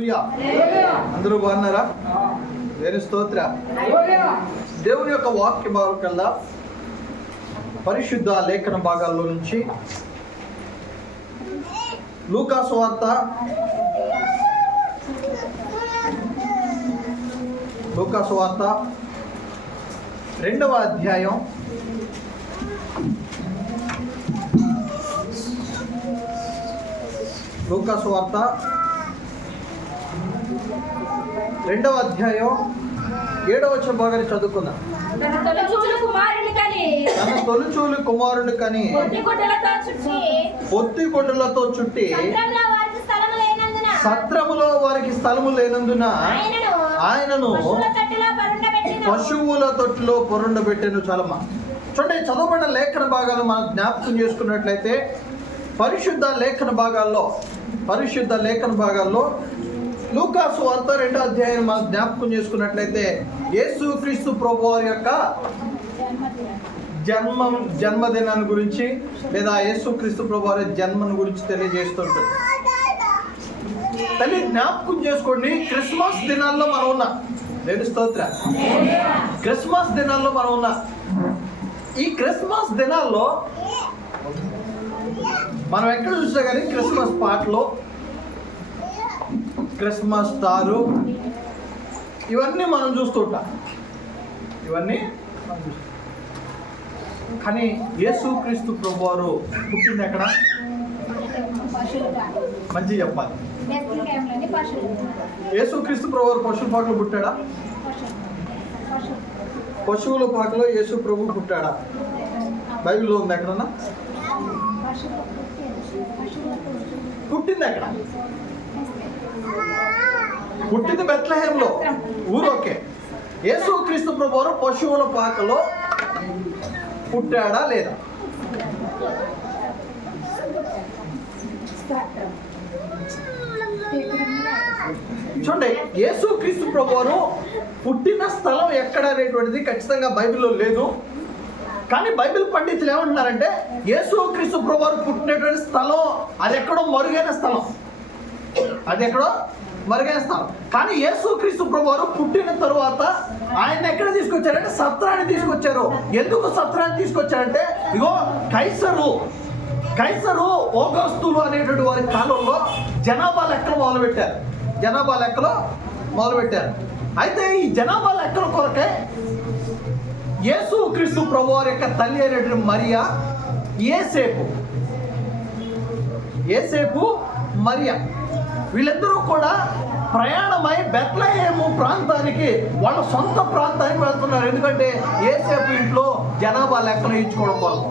అందరూ బాగున్నారా? దేవుని స్తోత్ర. దేవుని యొక్క వాక్య భాగం కల్లా పరిశుద్ధ లేఖన భాగాల్లో నుంచి లూకా సువార్త 2వ అధ్యాయం 7వ భాగాన్ని చదువుకుందాం. తన తొలిచూలు కుమారుని కని పొత్తి గుడ్డలతో చుట్టి సత్రములో వారికి స్థలము లేనందున ఆయనను పశువుల తొట్టిలో పొరుండబెట్టెను. చాలమ్మా చూడండి, చదవబడిన లేఖన భాగాలు మనం జ్ఞాపకం చేసుకున్నట్లయితే పరిశుద్ధ లేఖన భాగాల్లో లూకా సువార్త 2వ అధ్యాయం మనం జ్ఞాపకం చేసుకున్నట్లయితే యేసుక్రీస్తు ప్రభువారి యొక్క జన్మదినాన్ని గురించి లేదా యేసుక్రీస్తు ప్రభువారి జన్మను గురించి తెలియజేస్తుంటుంది. తల్లి జ్ఞాపకం చేసుకోండి, క్రిస్మస్ దినాల్లో మనం ఉన్నాం. దేవుని స్తోత్ర. క్రిస్మస్ దినాల్లో మనం ఉన్నాం. ఈ క్రిస్మస్ దినాల్లో మనం ఎక్కడ చూసినా కానీ క్రిస్మస్ పాటలు, క్రిస్మస్ స్టారు, ఇవన్నీ మనం చూస్తుంటాం. కానీ యేసుక్రీస్తు ప్రభువారు పుట్టింది ఎక్కడ? మంచి చెప్పాలి. యేసుక్రీస్తు ప్రభువారు పశువుల పాకలో పుట్టాడా? పశువుల పాకలో యేసు ప్రభు పుట్టాడా? బైబిల్లో ఉంది ఎక్కడన్నా? పుట్టింది ఎక్కడ? పుట్టింది బెత్లెహేంలో, ఊరోకే. యేసుక్రీస్తు ప్రభువారు పశువుల పాకలో పుట్టాడా లేదా? చూడండి, యేసుక్రీస్తు ప్రభువారు పుట్టిన స్థలం ఎక్కడ అనేటువంటిది ఖచ్చితంగా బైబిల్లో లేదు. కానీ బైబిల్ పండితులు ఏమంటున్నారంటే యేసుక్రీస్తు ప్రభువారు పుట్టినటువంటి స్థలం అది ఎక్కడో మరుగైన స్థలం. కానీ యేసుక్రీస్తు ప్రభువారు పుట్టిన తరువాత ఆయన ఎక్కడ తీసుకొచ్చారంటే సత్రాన్ని తీసుకొచ్చారు. ఎందుకు సత్రాన్ని తీసుకొచ్చారంటే ఇగో కైసరు ఓగస్తులు అనేటువంటి వారి కాలంలో జనాభా లెక్కలు మొదలుపెట్టారు. అయితే ఈ జనాభా లెక్కల కొరకే యేసుక్రీస్తు ప్రభువారి యొక్క తల్లి అయినటువంటి మరియా, యేసేపు మరియా వీళ్ళందరూ కూడా ప్రయాణమై బెత్లెహేము ప్రాంతానికి, వాళ్ళ సొంత ప్రాంతానికి వెళ్తున్నారు. ఎందుకంటే యేసేపు ఇంట్లో జనాభా లెక్కలు వేయించుకోవడం కొరకు.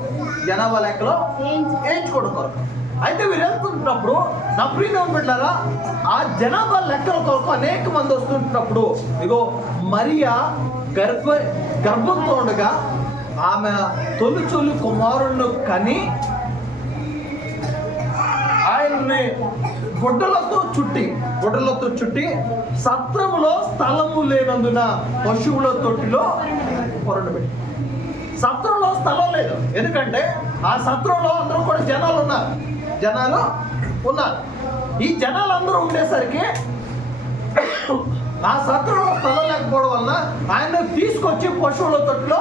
అయితే వీరు వెళ్తున్నప్పుడు నా ప్రియమైన బిడ్డలారా, ఆ జనాభా లెక్కల కొరకు అనేక మంది వస్తుంటున్నప్పుడు ఇగో మరియా గర్భంతో ఉండగా ఆమె తొలిచూలు కుమారుణ్ణి కని ఆయన్ని గుడ్డలతో చుట్టి సత్రములో స్థలము లేనందున పశువుల తొట్టిలో పొరడబెట్టి. సత్రంలో స్థలం లేదు, ఎందుకంటే ఆ సత్రంలో అందరూ కూడా జనాలు ఉన్నారు. ఈ జనాలు అందరూ ఉండేసరికి ఆ సత్రంలో స్థలం లేకపోవడం వలన ఆయన తీసుకొచ్చి పశువుల తొట్టిలో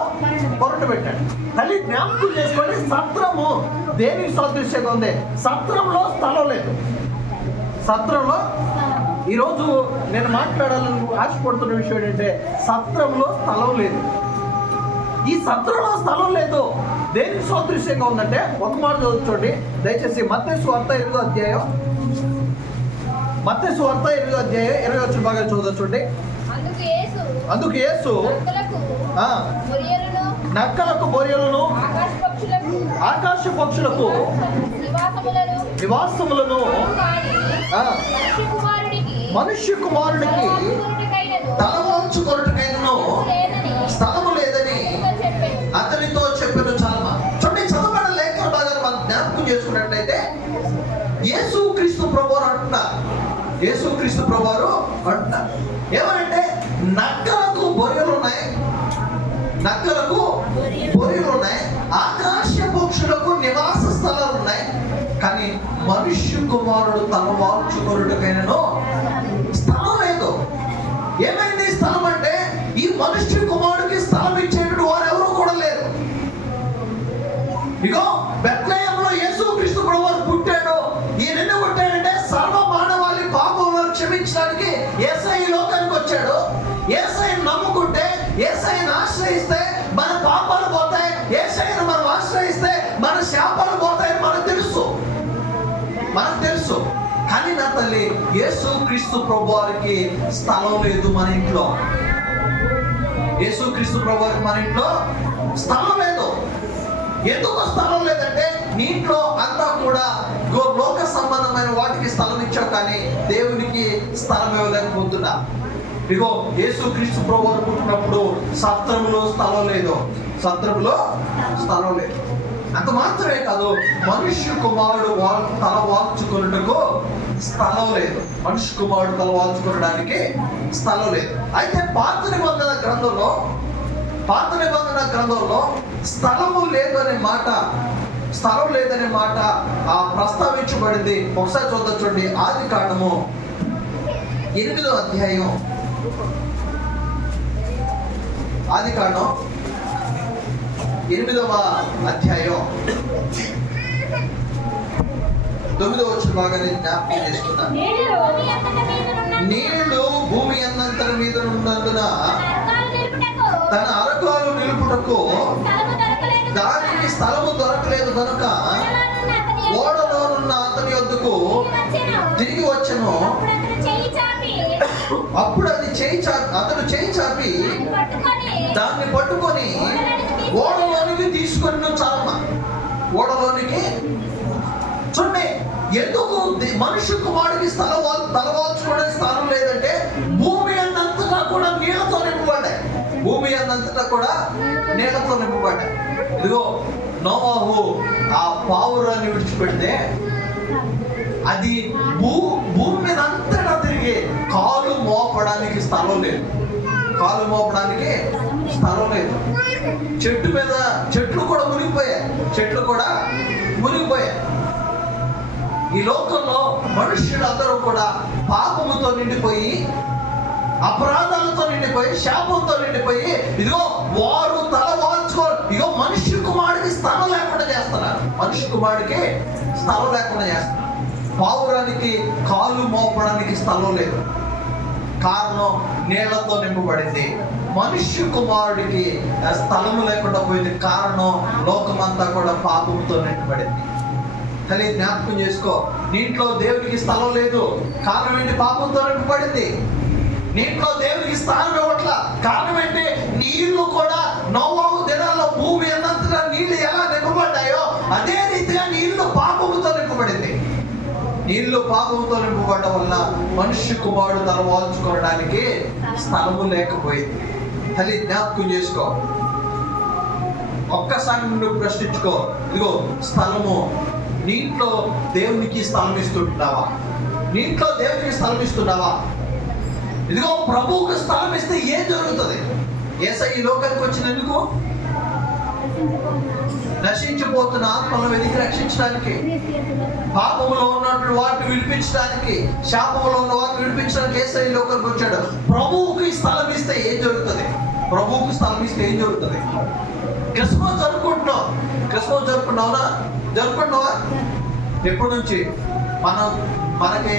పొరడబెట్టాడు. తల్లి జ్ఞాపకం చేసుకొని, సత్రము దేనికి సాదృశ్యంగా ఉంది? సత్రంలో స్థలం లేదు. సత్రంలో ఈరోజు నేను మాట్లాడాలని ఆశపడుతున్న విషయం ఏంటంటే సత్రంలో స్థలం లేదు. ఈ సత్రంలో స్థలం లేదు దేనికి సాదృశ్యంగా ఉందంటే ఒక మాట చదువుకోండి దయచేసి. మత్తయి సువార్త 8వ అధ్యాయం 20వ భాగం చదవండి. అందుకు యేసు నక్కలకు, బొరియలను, ఆకాశ పక్షులకు నివాసములను మనుష్య కుమారుడికి తలవంచుకొనుటకైనను స్థలము లేదని అతనితో చెప్పాను. చాలా చూడండి, చదవబడిన లేఖన భాగాన్ని మనం జ్ఞాపకం చేసుకున్నట్లయితే యేసుక్రీస్తు ప్రభువారు అంటున్నారు ఏమంటే నక్కలకు బొరియలు ఉన్నాయి, ఆకాశ పక్షులకు నివాస స్థలాలు ఉన్నాయి. కానీ మనుష్య కుమారుడు తలవాల్చుకొనుటకైనను చూపించడానికి యేసయ్య ఈ లోకానికి వచ్చాడు. యేసయ్యను నమ్ముకుంటే, యేసయ్యను ఆశ్రయిస్తే మన పాపాలు పోతాయి. యేసయ్యను మనం ఆశ్రయిస్తే మన శాపాలు పోతాయని మనకు తెలుసు. కానీ నా తల్లి, యేసు క్రీస్తు ప్రభు వారికి స్థలం లేదు మన ఇంట్లో. యేసు క్రీస్తు ప్రభు వారికి మన ఇంట్లో స్థలం లేదు. ఎందుకు స్థలం లేదంటే, నీ ఇంట్లో అంతా కూడా లోక సంబంధమైన వాటికి స్థలం ఇచ్చావు, కానీ దేవునికి స్థలం ఇవ్వలేకపోతున్నా. ఇగో యేసు క్రీస్తు ప్రభు అనుకుంటున్నప్పుడు సత్రములో స్థలం లేదు. అంత మాత్రమే కాదు, మనుష్య కుమారుడు తల వాల్చుకున్నట్టుకు స్థలం లేదు. మనుష్య కుమారుడు తల వాల్చుకోవడానికి స్థలం లేదు. అయితే పాత నిబంధన గ్రంథంలో స్థలం లేదనే మాట ప్రస్తావించబడింది. ఒకసారి చూడండి, ఆదికాండము 8వ అధ్యాయం. ఆదికాండం 8వ అధ్యాయం 9వ వచనం భాగాన్ని జ్ఞాపకం చేసుకున్నాను. నీళ్లు భూమి అన్నంతరి మీద ఉన్నందున తన అరకాలు నిలుపుటకు దానికి స్థలము దొరకలేదు కనుక ఓడలోనున్న అతని వద్దకు తిరిగి వచ్చెను. అప్పుడు అతను చేయి చాపి దాన్ని పట్టుకొని ఓడలోనికి తీసుకొని చాలమ్మా. ఓడలోనికి చూడండి, ఎందుకు మనుష్య కుమారుడికి తలవాల్చుకోవడానికి స్థలం లేదంటే, భూమి అన్నంతటా కూడా నీళ్లతో నింపబడ్డాయి. ఇదిగో నోవాహు ఆ పావురాన్ని విడిచిపెడితే అది భూమి మీద అంతటా తిరిగి కాలు మోపడానికి స్థలం లేదు. చెట్లు కూడా మునిగిపోయాయి. ఈ లోకంలో మనుష్యులందరూ కూడా పాపముతో నిండిపోయి, అపరాధాలతో నిండిపోయి, శాపంతో నిండిపోయి, ఇదిగో వారు తల వాల్చుకోరు. ఇదిగో మనుష్య కుమారుడికి స్థలం లేకుండా చేస్తున్నారు. పావురానికి కాలు మోపడానికి స్థలం లేదు. కారణం నీళ్లతో నింపబడింది. మనుష్య కుమారుడికి స్థలము లేకుండా పోయింది. కారణం లోకమంతా కూడా పాపంతో నింపబడింది. కానీ జ్ఞాపకం చేసుకో, నీంట్లో దేవునికి స్థలం లేదు. కారణం ఏంటి? పాపంతో నింపబడింది. నీంట్లో దేవునికి స్థానం ఇవ్వట్ల. కారణం ఏంటి? నీళ్లు కూడా నోవాహు దినాల్లో భూమి అన్నంతటా నీళ్లు ఎలా నింపబడ్డాయో అదే రీతిగా నీళ్లు పాపంతో నింపబడింది. నీళ్లు పాపంతో నింపబడడం వల్ల మనుష్య కుమారుడు తల వాల్చుకోవడానికి స్థలము లేకపోయింది. తల్లి జ్ఞాపకం చేసుకో, ఒక్కసారి నువ్వు ప్రశ్నించుకో. ఇదిగో స్థలము, నీంట్లో దేవునికి స్థలం ఇస్తున్నావా? ఇదిగో ప్రభువుకు స్థలం ఇస్తే ఏం జరుగుతుంది? యేసయ్య ఈ లోకానికి వచ్చినందుకు నశించిపోతున్న ఆత్మలను వెతికి రక్షించడానికి, పాపంలో ఉన్నటువంటి వాటిని విడిపించడానికి, శాపంలో ఉన్న వాటిని విడిపించడానికి యేసయ్య ఈ లోకానికి వచ్చాడు. ప్రభువుకి స్థలం ఇస్తే ఏం జరుగుతుంది? క్రిస్మస్ జరుపుకుంటున్నావా? ఎప్పటి నుంచి? మనకి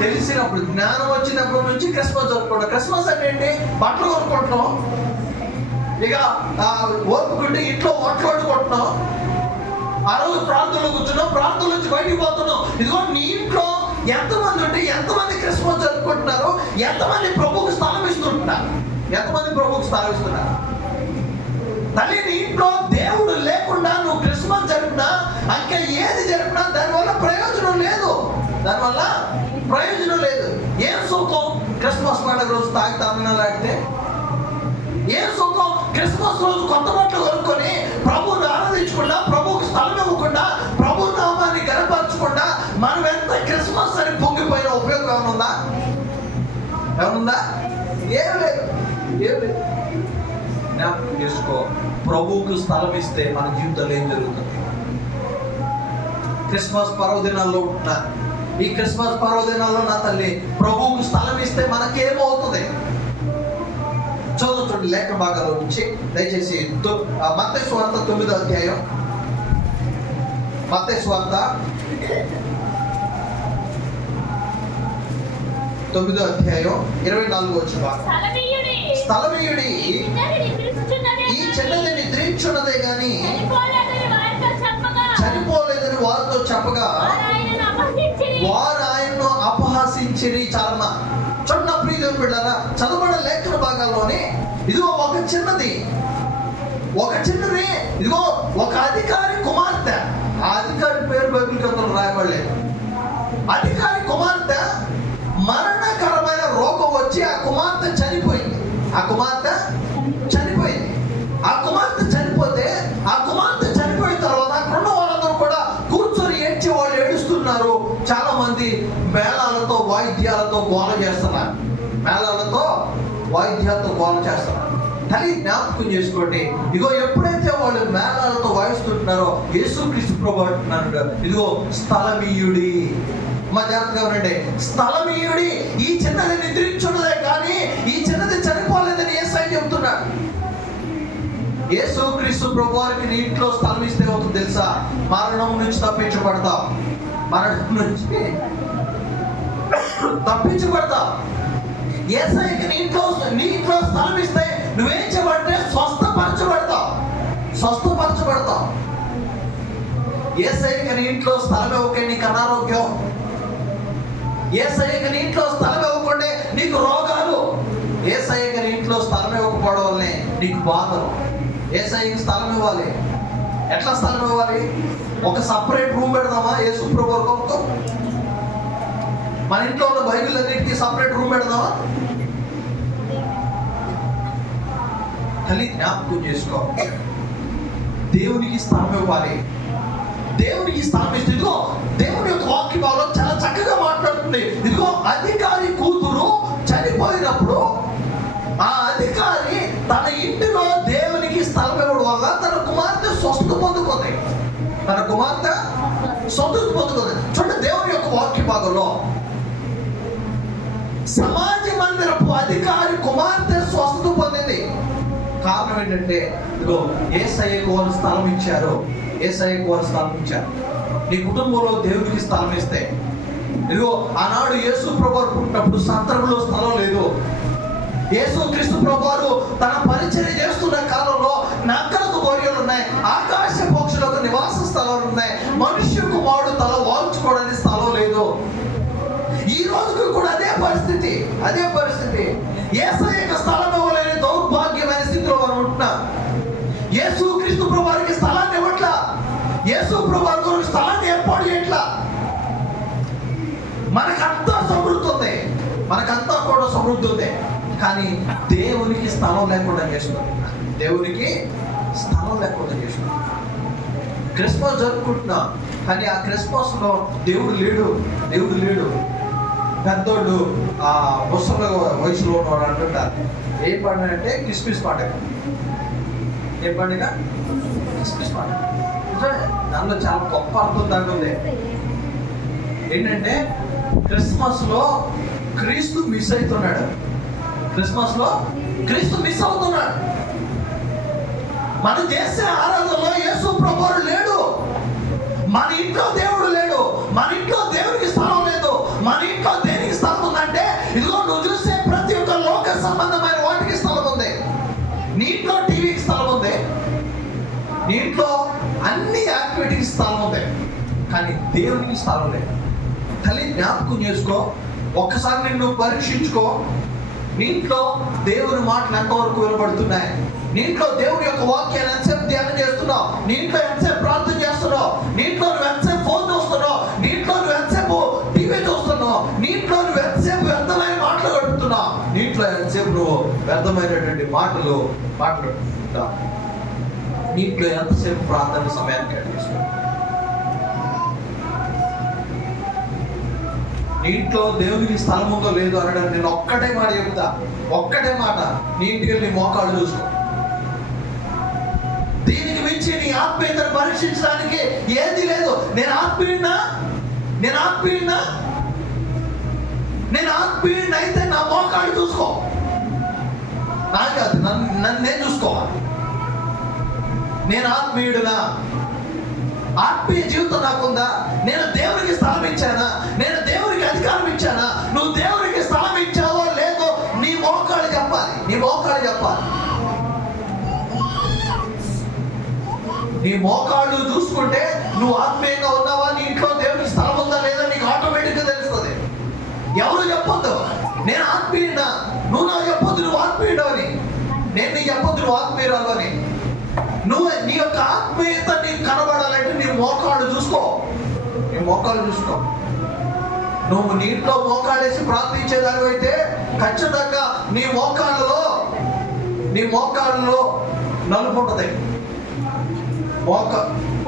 తెలిసినప్పుడు, జ్ఞానం వచ్చినప్పటి నుంచి క్రిస్మస్ జరుపుకుంటాం. క్రిస్మస్ అంటే ఏంటి? బట్టలు కొనుక్కుంటున్నాం, ఇక ఓపుకుంటే ఇంట్లో కొట్టుకుంటున్నాం. ఆ రోజు ప్రాంతంలో కూర్చున్నాం, ప్రాంతం నుంచి బయటికి పోతున్నాం. ఇదిగో నీ ఇంట్లో ఎంతమంది ఉంటే ఎంతమంది క్రిస్మస్ జరుపుకుంటున్నారు? ఎంతమంది ప్రభువుకు స్థలం ఇస్తున్నారు? తల్లి, నీ ఇంట్లో దేవుడు లేకుండా నువ్వు క్రిస్మస్ జరిపినా, ఇంకా ఏది జరిపినా దానివల్ల ప్రయోజనం లేదు. ఏం సుఖం క్రిస్మస్ పండుగ రోజు తాగి తమిళనాడితే? ఏం సుఖం క్రిస్మస్ రోజు కొత్త బట్టలు కొనుక్కొని ప్రభువుని ఆరాధించకుండా, ప్రభువుకు స్థలం ఇవ్వకుండా, ప్రభు నామాన్ని గనపరచకుండా మనం ఎంత క్రిస్మస్ అని పొంగిపోయిన ఉపయోగం ఏమనుందా? ఏం లేదు. జ్ఞాపకం చేసుకో, ప్రభువుకు స్థలం ఇస్తే మన జీవితంలో ఏం జరుగుతుంది? క్రిస్మస్ పర్వదినాల్లో ఉంటున్నా, ఈ క్రిస్మస్ పర్వదినాల్లో నా తల్లి ప్రభువుకు స్థలం ఇస్తే మనకేమవుతుంది? చదువుతుంది లేఖ భాగాల నుంచి దయచేసి మత్తయి సువార్త 9వ అధ్యాయం. మత్తయి సువార్త 9వ అధ్యాయం 24 వచ్చిన స్థలమీయుడి ఈ చిన్నది నిద్రించున్నదే గాని చనిపోలేదని వారితో చెప్పగా వారు ఆయన్ను అపహాసించిరి. చాలన్నా చిన్న ప్రియదేవుని బిడ్డలారా, చదవబడిన లేఖన భాగాల్లోనే ఇదిగో ఒక చిన్నది ఇదిగో ఒక అధికారి కుమార్తె, ఆ అధికారి పేరు బైబిల్ గ్రంథంలో రాయబడలేదు. అధికారి కుమార్తె మరణకరమైన రోగం వచ్చి ఆ కుమార్తె చనిపోయింది. ఆ కుమార్తె చనిపోతే ఆ కుమార్తె చనిపోయిన తర్వాత అక్కడున్న వాళ్ళందరూ కూడా కూర్చొని ఏడ్చి వాళ్ళు ఏడుస్తున్నారు. చాలా మంది మేళాలతో వాయిద్యాలతో గోల చేస్తున్నారు. తల్లి జ్ఞాపకం చేసుకోండి, ఇదిగో ఎప్పుడైతే వాళ్ళు మేళాలతో వాయిస్తుంటున్నారో యేసుక్రీస్తు ప్రభువు అంటున్నాడు, ఇదిగో స్థలమీయుడి. మా జాగ్రత్తగా ఉండండి, స్థలమీయుడి ఈ చిన్నది నిద్రించున్నదే కానీ ఈ చిన్నది చనిపోలేదని యేసయ్య చెప్తున్నాడు. యేసుక్రీస్తు ప్రభు వారికి నీ ఇంట్లో స్థలం ఇస్తే అవుతుంది తెలుసా? మరణం నుంచి తప్పించబడతాం. యేసయ్యకి నీ ఇంట్లో స్థలం ఇస్తే నువ్వేం చేయబడితే స్వస్థపరచబడతావు. యేసయ్యకి నీ ఇంట్లో స్థలం ఇవ్వకే నీకు అనారోగ్యం, యేసయ్యకి నీ ఇంట్లో స్థలం ఇవ్వకుంటే నీకు రోగాలు, యేసయ్యకి నీ ఇంట్లో స్థలం ఇవ్వకపోవడం వల్లే నీకు బాధలు. యేసయ్యకి స్థలం ఇవ్వాలి. ఎట్లా స్థలం ఇవ్వాలి? ఒక సపరేట్ రూమ్ పెడదామా యేసు ప్రభువు కొరకు? మన ఇంట్లో ఉన్న బైబిల్ అన్నిటికీ సపరేట్ రూమ్ పెడదామా? తల్లి జ్ఞాపకం చేసుకో, దేవునికి స్థలం ఇవ్వాలి. దేవునికి స్థలం ఇస్తే ఇదిగో దేవుని యొక్క వాక్య భాగంలో చాలా చక్కగా మాట్లాడుతుంది. ఇదిగో అధికారి కూతురు చనిపోయినప్పుడు ఆ అధికారి తన ఇంటిలో దేవునికి స్థలం ఇవ్వడం వల్ల తన కుమార్తె స్వస్థత పొందుకుంది. చూడండి, దేవుని యొక్క వాక్య భాగంలో సమాజ మందిరపు అధికారి కుమార్తె స్వస్థత పొందింది. కారణం ఏంటంటే ఇదిగో యేసయ్యకు వారు స్థలం ఇచ్చారు. నీ కుటుంబంలో దేవునికి స్థలం ఇస్తే, ఇదిగో ఆనాడు యేసు ప్రభువు పుట్టినప్పుడు సత్రంలో స్థలం లేదు. యేసుక్రీస్తు ప్రభువు తన పరిచర్య చేస్తున్న కాలంలో నక్కలకు గొర్రెలు ఉన్నాయి, ఆకాశ పక్షులకు నివాస స్థలాలు ఉన్నాయి, మనుష్య కుమారుడు తల వాల్చుకోవడానికి స్థలం లేదు. ఈ రోజుకు కూడా అదే పరిస్థితి. యేసయ్యకు స్థలం ఇవ్వలేని దౌర్భాగ్యమైన స్థితిలో మనం ఉంటున్నాం. యేసుక్రీస్తు ప్రభువుకి స్థలాన్ని ఇవ్వట్లా, యేసు ప్రభువు స్థలాన్ని ఏర్పాటు చేయట్లా. మనకంతా కూడా సమృద్ధి ఉంది, కానీ దేవునికి స్థలం లేకుండా చేస్తున్నాం. క్రిస్మస్ జరుపుకుంటున్నాం, కానీ ఆ క్రిస్మస్ లో దేవుడు లేడు. పెద్దోళ్ళు ఆ ముసలి వయసులో ఉన్నవాడు అంటుంటారు, ఏ పండుగ అంటే క్రిస్మస్ పండుగ. ఏ పండుగ? క్రిస్మస్ పండుగ. దానిలో చాలా గొప్ప అర్థం దాంట్లో ఉంది. ఏంటంటే క్రిస్మస్ లో క్రీస్తు మిస్ అవుతున్నాడు. మనం చేసే ఆరాధనలో యేసు ప్రభువు లేడు. మన ఇంట్లో దేవుడు లేడు. మన ఇంట్లో దేవునికి స్థలం లేదు. మన ఇంట్లో దేనికి స్థలం ఉందంటే ఇదిగో నువ్వు చూసే ప్రతి ఒక్క లోక సంబంధమైన వాటికి స్థలం ఉంది. నీ ఇంట్లో టీవీకి స్థలం ఉంది, నీ ఇంట్లో అన్ని యాక్టివిటీకి స్థలం ఉంది, కానీ దేవునికి స్థలం లేదు. తల్లి జ్ఞాపకం చేసుకో, ఒక్కసారి నిన్ను పరీక్షించుకో. నీ ఇంట్లో దేవుని మాటలు ఎంతవరకు వినబడుతున్నాయి? నీ ఇంట్లో దేవుని యొక్క వాక్యాన్ని ఎంతసేపు ధ్యానం చేస్తున్నావు? నీ ఇంట్లో ఎంతసేపు ప్రార్థన చేస్తున్నావు? నీ ఇంట్లో నువ్వు ఎంతసేపు ఫోన్ చూస్తున్నావు? నీ ఇంట్లో నువ్వు ఎంతసేపు టీవీ చూస్తున్నావు? నీ ఇంట్లో నువ్వు ఎంతసేపు వ్యర్థమైన మాటలు గడుపుతున్నావు? నీ ఇంట్లో ఎంతసేపు నువ్వు వ్యర్థమైనటువంటి మాటలు మాట్లాడుతున్నావు? నీ ఇంట్లో ఎంతసేపు ప్రార్థన సమయాన్ని కేటాయిస్తున్నావు? నీ ఇంట్లో దేవునికి స్థలం ఉందో లేదో అనడం నేను ఒక్కటే మాట చెప్తా. నీ ఇంటికి నీ మోకాళ్ళు చూసుకో. దీనికి మించి నీ ఆత్మీయతను పరీక్షించడానికి ఏది లేదు. నేను ఆత్మీయుడిని అయితే నా మోకాళ్ళు చూసుకో. నాకు కాదు, నన్ను నేను చూసుకోవాలి. నేను ఆత్మీయుడునా? ఆత్మీయ జీవితం నాకుందా? నేను దేవునికి స్థలం ఇచ్చానా? నేను దేవునికి అధికారం ఇచ్చానా? నువ్వు దేవునికి స్థలం మోకాళ్ళు చూసుకుంటే నువ్వు ఆత్మీయంగా ఉన్నావా, నీ ఇంట్లో దేవునికి స్థలం ఉందా లేదా నీకు ఆటోమేటిక్గా తెలుస్తుంది. ఎవరు చెప్పొద్దు నేను ఆత్మీయుడా, నువ్వు నాకు చెప్పొద్దు నువ్వు ఆత్మీయుడు అని, నేను నీకు చెప్పొద్దు నువ్వు ఆత్మీయురాలు అని. నువ్వు నీ యొక్క ఆత్మీయత నీకు కనబడాలంటే నీ మోకాళ్ళు చూసుకో, నీ మోకాళ్ళు చూసుకో. నువ్వు నీ ఇంట్లో మోకాళ్ళేసి ప్రార్థించేదాని అయితే ఖచ్చితంగా నీ మోకాళ్ళలో నలుపు ఉంటుంది.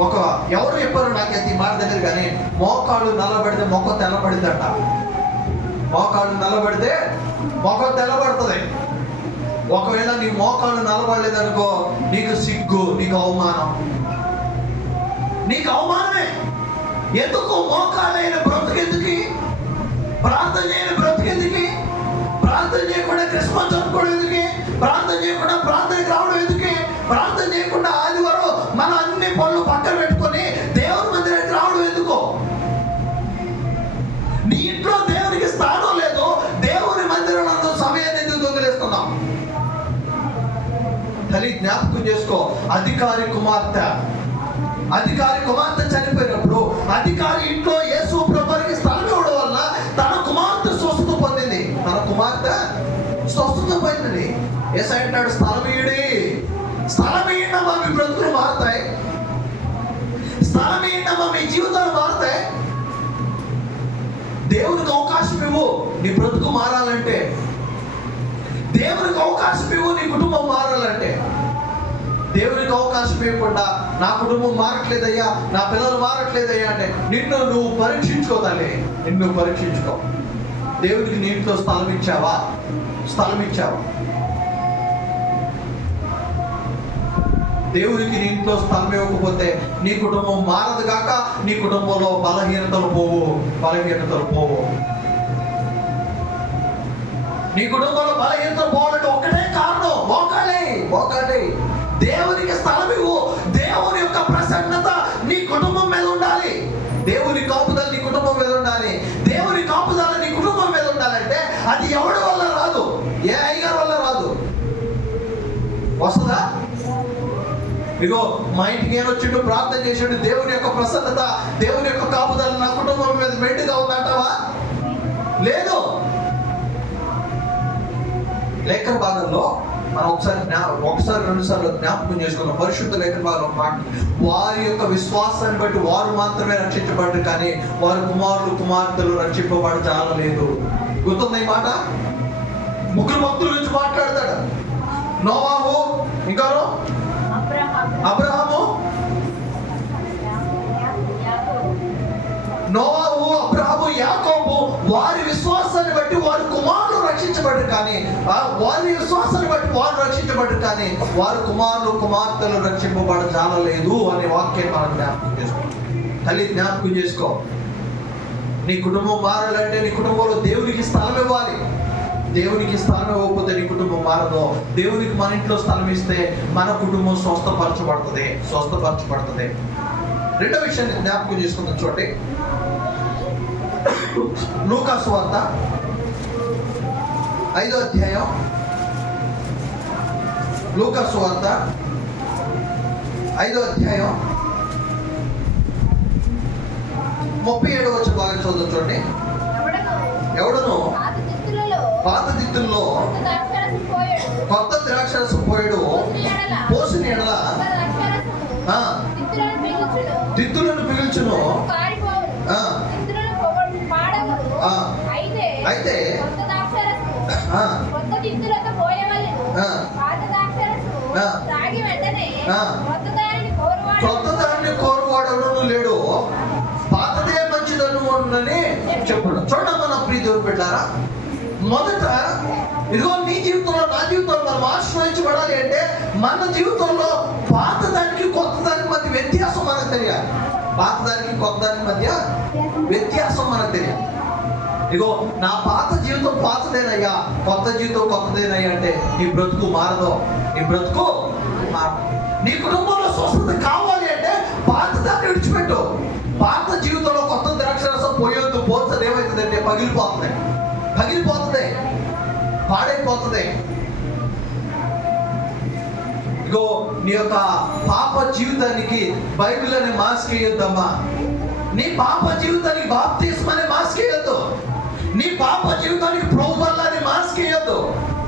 ఒక ఎవరు చెప్పారు నాకైతే ఈ మాట దగ్గర, కానీ మోకాళ్ళు నల్లబడితే మొక్క తెల్లబడిద్దంట. మోకాళ్ళు నల్లబడితే మొక్క తెల్లబడుతుంది. ఒకవేళ నీ మోకాళ్ళు నల్లబడలేదనుకో, నీకు సిగ్గు, నీకు అవమానం, నీకు అవమానమే. ఎందుకు మోకాళ్ళైన బ్రతుకెందుకు, ప్రార్థన చేయని బ్రతుకెందుకు, ప్రార్థన చేయకుండా క్రిస్మస్ జరుపుకోవడం ఎందుకు, ప్రార్థన చేయకుండా ప్రార్థనకి రావడం ఎందుకు, ప్రార్థన చేయకుండా ఆదివారం మనం అన్ని పనులు పక్కన పెట్టుకొని దేవుని మందిరానికి రావడం ఎందుకు? నీ ఇంట్లో దేవునికి స్థానం లేదు, దేవుని మందిరంలో సమయాన్ని ఎందుకు దొంగిలిస్తున్నాం? తల్లి జ్ఞాపకం చేసుకో. అధికారి కుమార్తె చనిపోయినప్పుడు అధికారి ఇంట్లో యేసు ప్రభువుకి స్థలం ఇవ్వడం వల్ల తన కుమార్తె స్వస్థత పొందింది. తన కుమార్తె స్వస్థత పొందింది. యేసయ్య అంటాడు, స్థలం ఇయ్యండమ్మా మీ బ్రతుకులు మారుతాయి, స్థలం ఇయ్యండమ్మా మీ జీవితాలు మారుతాయి. దేవునికి అవకాశం ఇవ్వు నీ బ్రతుకు మారాలంటే, దేవునికి అవకాశం ఇవ్వు నీ కుటుంబం మారాలంటే. దేవునికి అవకాశం ఇవ్వకుండా నా కుటుంబం మారట్లేదయ్యా, నా పిల్లలు మారట్లేదయ్యా అంటే నిన్ను నువ్వు పరీక్షించుకో తల్లి, నిన్ను పరీక్షించుకో. దేవునికి నీ ఇంట్లో స్థలం ఇచ్చావా? దేవునికి నీ ఇంట్లో స్థలం ఇవ్వకపోతే నీ కుటుంబం మారదు కాక నీ కుటుంబంలో బలహీనతలు పోవు. నీ కుటుంబంలో బలహీనతలు పోవాలంటే ఒక్కటే కారణం, మోకాళ్ళే. దేవునికి స్థలం ఇవ్వు. దేవుని యొక్క ప్రసన్నత నీ కుటుంబం మీద ఉండాలి, దేవుని కాపుదల నీ కుటుంబం మీద ఉండాలి. దేవుని కాపుదల నీ కుటుంబం మీద ఉండాలంటే అది ఎవరి వల్ల రాదు, ఏ అయ్యగారి వల్ల రాదు. వస్తుందా? ఇగో మా ఇంటికి ఏనొచ్చిండు, ప్రార్థన చేసాడు, దేవుని యొక్క ప్రసన్నత, దేవుని యొక్క కాపుదల నా కుటుంబం మీద మెండుగా ఉందంటావా? లేదు. లేఖన భాగంలో మనం ఒకసారి 2 సార్లు జ్ఞాపకం చేసుకున్నాం. పరిశుద్ధ లేఖన భాగంలో మాట, వారి యొక్క విశ్వాసాన్ని బట్టి వారు మాత్రమే రక్షించబడ్డారు, కానీ వారి కుమార్తెలు రక్షింపబడి చాలా లేదు. గుర్తుంది ఈ మాట? 3 భక్తుల గురించి మాట్లాడతాడు. నోవాహు, ఇంకా అబ్రహాము, యాకోబు. వారి విశ్వాసాన్ని బట్టి వారి కుమారులు రక్షించబడ్డారు, కానీ వారి కుమార్తెలు రక్షింపబడ చాలలేదు అనే వాక్యాన్ని మనం జ్ఞాపకం చేసుకో. తల్లి జ్ఞాపకం చేసుకో. నీ కుటుంబం మారాలంటే నీ కుటుంబంలో దేవునికి స్థలం ఇవ్వాలి. దేవునికి స్థలం ఇవ్వకపోతే నీ కుటుంబం మారదు. దేవునికి మన ఇంట్లో స్థలం ఇస్తే మన కుటుంబం స్వస్థపరచబడుతుంది. రెండో విషయాన్ని జ్ఞాపకం చేసుకుందాం. చూడండి, లూకా సువార్త 5వ అధ్యాయం, లూకా సువార్త 5వ అధ్యాయం 37వ వచనం బాగా చదువు. చూడండి, ఎవడను పాత దిత్తుల్లో కొత్త ద్రాక్షరసం పోయడు, పోసిన ఎడల దిత్తులను పిలుచును, అయితే కొత్త దాన్ని కోరువాడను లేడు, పాతదే మంచిదను చెప్పడు. చూడమ్మా నా ప్రియ దేవుని బిడ్డలారా, మొదట ఇదిగో నీ జీవితంలో నా జీవితంలో మనం ఆశ్రయించబడాలి అంటే మన జీవితంలో పాతదానికి కొత్తదానికి మధ్య వ్యత్యాసం మనకు తెలియాలి. పాతదానికి కొత్తదానికి మధ్య వ్యత్యాసం మనకు తెలియాలి. ఇగో నా పాత జీవితం పాతదేనయ్యా, కొత్త జీవితం కొత్తదేనయ్యా అంటే నీ బ్రతుకు మారదు. నీ కుటుంబంలో స్వస్థత కావాలి అంటే పాతదాన్ని విడిచిపెట్టు. పాత జీవితంలో కొత్త ద్రాక్షరసం పోయొద్దు. పోతుంది ఏమవుతుందంటే పగిలిపోతుంది, పాడైపోతుంది. ఇగో నీ యొక్క పాప జీవితానికి బైబిల్ అనే మాస్క్ వేయొద్దమ్మా. నీ పాప జీవితానికి బాప్తిస్మం అనే మాస్క్ వేయొద్దు. నీ పాప జీవితానికి ప్రభువల్ల అనే మాస్క్ వేయొద్దు.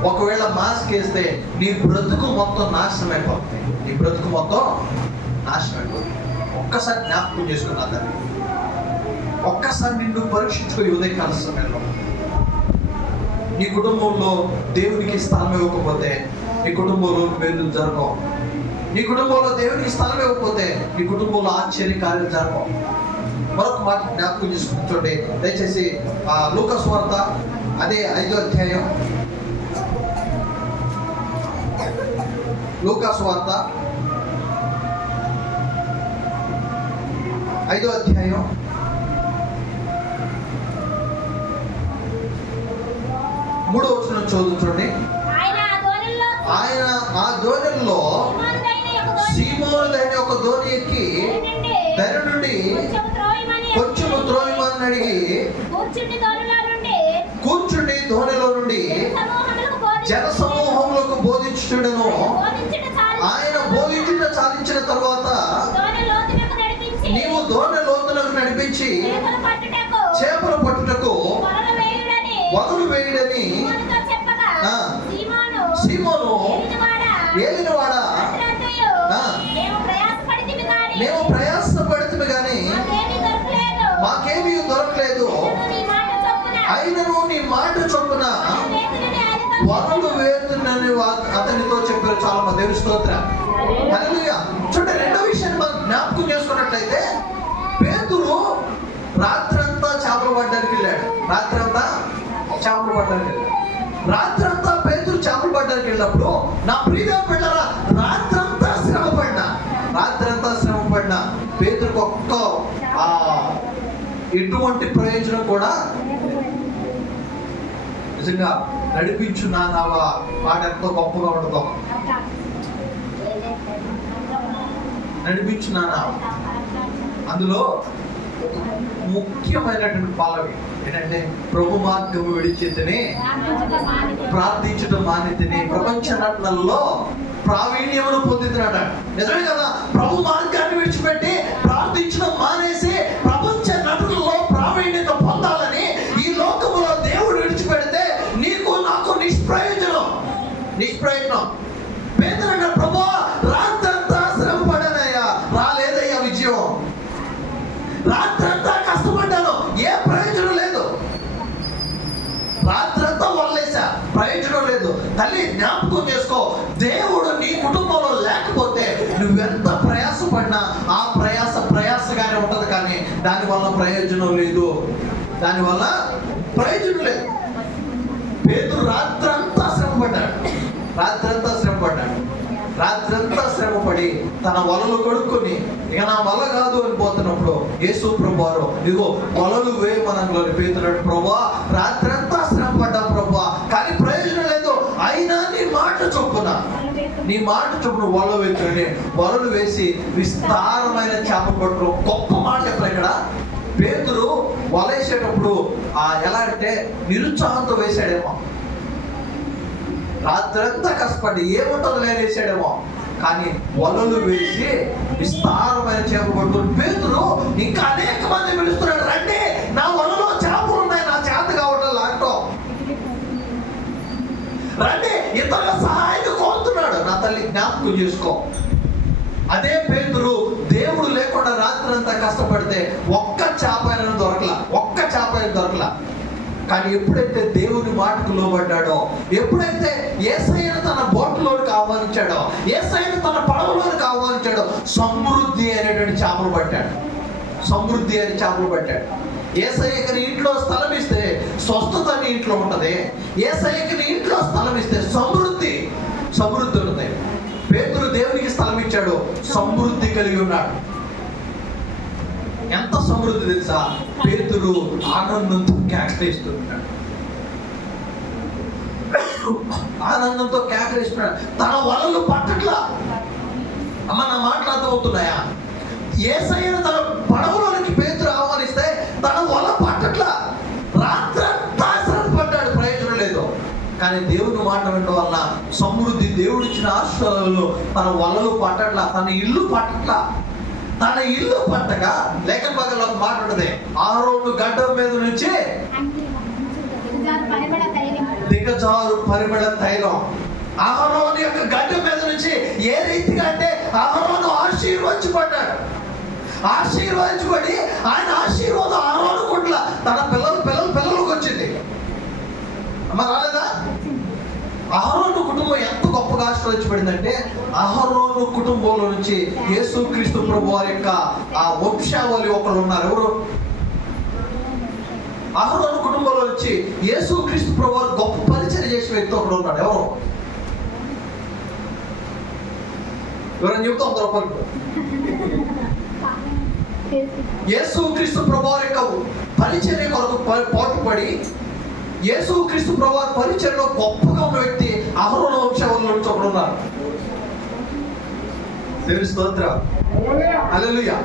ఒకవేళ మాస్క్ వేస్తే నీ బ్రతుకు మొత్తం నాశనం అయిపోతుంది. నీ బ్రతుకు మొత్తం నాశనం అయిపోతుంది. ఒక్కసారి జ్ఞాపకం చేసుకున్నా దాన్ని. ఒక్కసారి నిన్ను పరీక్షించుకో. ఉదయకాల సమయంలో నీ కుటుంబంలో దేవునికి స్థలం ఇవ్వకపోతే నీ కుటుంబంలో మేలు జరగవు. నీ కుటుంబంలో దేవునికి స్థలం ఇవ్వకపోతే నీ కుటుంబంలో ఆశ్చర్యకార్యాలు జరగవు. మరొక మాట జ్ఞాపకం చేసుకుని చూడండి దయచేసి. లూకా సువార్త అదే 5వ అధ్యాయం. లూకా సువార్త 5వ అధ్యాయం 3వ వచనం చదువుకోండి. ఆయన ఆ దోణిలో సీమోనుదైన ఒక దోణి ఎక్కి దాని నుండి కొంచెము త్రోయమని అడిగి కూర్చుండి దోణిలో నుండి జన సమూహములకు బోధించుటను. ఆయన బోధించుట చాలించిన తర్వాత నీవు దోణి లోతులకు నడిపించి చేపలు పట్టుటకు వలలు వేయుడని సీమోను ఏలినవాడా, మేము ప్రయాసపడితే గాని మాకేమీ దొరకలేదు. అయినను నీ మాట చొప్పున వలలు వేయునని అతనితో చెప్పారు. చాలా మంది దేవుని స్తోత్రం. హల్లెలూయా. చూడండి, రెండో విషయాన్ని మనం జ్ఞాపకం చేసుకున్నట్లయితే పేతురు రాత్రంతా చేపలు పడ్డానికి వెళ్ళాడు. రాత్రంతా చేపలు పడ్డానికి వెళ్ళాడు. రాత్రంతా పేతురు చేపలు పడ్డానికి వెళ్ళినప్పుడు నా ప్రియ బిడ్డలారా, రాత్రంతా శ్రమ పడిన పేతురుకు ఒక్క ఎటువంటి ప్రయోజనం కూడా. నిజంగా నడిపించు నానావా పాట ఎంతో గొప్పగా ఉండదు. నడిపించు నానావా అందులో ముఖ్యమైనటువంటి పల్లవి ఏంటంటే ప్రభు మార్గం విడిచితేనే ప్రార్థించడం మానితేనే ప్రపంచ నటనల్లో ప్రావీణ్యమును పొందుతున్నాడ. నిజమే కదా? ప్రభు మార్గాన్ని విడిచిపెట్టి ప్రార్థించడం మానేసి ప్రపంచ నటనలో ప్రావీణ్యత పొందాలని ఈ లోకములో దేవుడు విడిచిపెడితే నీకు నాకు నిష్ప్రయోజనం. పేతురు ప్రభువా రాత్రంతా శ్రమ పడానయ్యా, రాలేదయ్యా విజయం. రాత్రంతా కష్టపడ్డాను, ఏ ప్రయోజనం లేదు. రాత్రంతా వదిలేసా, ప్రయోజనం లేదు. తల్లి జ్ఞాపకం చేసుకో, దేవుడు నీ కుటుంబంలో లేకపోతే నువ్వెంత ప్రయాసపడినా ఆ ప్రయాసగానే ఉంటది, కానీ దానివల్ల ప్రయోజనం లేదు. పేతురు రాత్రంతా శ్రమపడి తన వలలు కొడుక్కొని ఇక నా వల కాదు అని పోతున్నప్పుడు యేసు ప్రభువారు ఇదిగో వలలు వేయమనంలోని పేతురు, ప్రభువా రాత్రంతా శ్రమపడ్డా ప్రభువా, కానీ ప్రయోజనం లేదు. అయినా నీ మాట చొప్పున వలలు వేసి విస్తారమైన చేప పట్టుకుని గొప్ప మాట చెప్పారు ఇక్కడ. పేతురు వలేసేటప్పుడు ఎలా అంటే నిరుత్సాహంతో వేసాడేమో, రాత్రంతా కష్టపడి ఏముంటుందో వేసాడేమో, కానీ వలలు వేసి విస్తారమైన చేప పట్టుకుని పేతురు ఇంకా అనేక మంది పిలుస్తున్నాడు, రండి నా వలలో చేపలు ఉన్నాయి, నా చేత కావటం లాగటం, రండి ఇతరుల సహాయాన్ని కోరుతున్నాడు. నా తల్లి జ్ఞాపకం చేసుకో, అదే పేతురు దేవుడు లేకుండా రాత్రంతా కష్టపడితే ఒక్క చేప దొరకలా. కానీ ఎప్పుడైతే దేవుని మాటకు లోబడ్డాడో, ఎప్పుడైతే యేసయ్యను తన బోట్లోకి ఆహ్వానించాడో, యేసయ్యను తన పడవలోకి ఆహ్వానించాడో, సమృద్ధి అనేటువంటి చేపలు పట్టాడు. యేసయ్యకి నీ ఇంట్లో స్థలం ఇస్తే స్వస్థత నీ ఇంట్లో ఉంటది. యేసయ్యకి నీ ఇంట్లో స్థలం ఇస్తే సమృద్ధి ఉంటుంది. పేతురు దేవునికి స్థలం ఇచ్చాడు, సమృద్ధి కలిగి ఉన్నాడు. ఎంత సమృద్ధి తెలుసా? పేతురు ఆనందంతో కేకలేస్తున్నాడు. తన వలలు పట్టట్లా. అమ్మ నా మాటలు అర్థమవుతున్నాయా? యేసయ్యను తన పడవలోనికి పేతురు ఆహ్వానిస్తే తన వల పట్టట్లా. రాత్రంతా శ్రమ పడ్డాడు, ప్రయోజనం లేదు. కానీ దేవుని మాట వినడం వలన సమృద్ధి, దేవుడిచ్చిన ఆశీర్వాదాలు తన వలలు పట్టట్లా, తన ఇల్లు పట్టట్లా. తన ఇల్లు పట్టగా లేఖన భాగంలో ఒక మాట ఉంటుంది, అహరోను గడ్డం మీద నుంచి దిగజారు పరిమళ తైలం. అహరోను యొక్క గడ్డం మీద నుంచి ఏ రీతిగా అంటే అహరోను ఆశీర్వదించబడ్డాడు. ఆశీర్వదించబడి ఆయన ఆశీర్వాదం అహరోను కుట్ల తన పిల్లలకు వచ్చింది. అమ్మ రాలేదా? అహరోను కుటుంబం ఎంత గొప్పగా ఆశీర్వదించబడిందంటే అహరోను కుటుంబంలో నుంచి యేసుక్రీస్తు ప్రభు వారి యొక్క ఆ వంశావళి ఒకళ్ళు ఉన్నారు. ఎవరు? అహరోను కుటుంబంలో నుంచి యేసుక్రీస్తు ప్రభు వారు గొప్ప పరిచయం చేసే వ్యక్తి ఒకడు ఉన్నాడు. ఎవరు? ఎవరైనా చెబుతా అందరూ పలుకు. యేసుక్రీస్తు ప్రభు వారి యొక్క పరిచర్య కొరకు పాటుపడి యేసుక్రీస్తు ప్రభు వారి పరిచర్యలో గొప్పగా ఉన్న వ్యక్తి అహరోను వంశావళిలో నుంచి ఒకడు ఉన్నారు. దేవుని స్తోత్రం, హల్లెలూయా.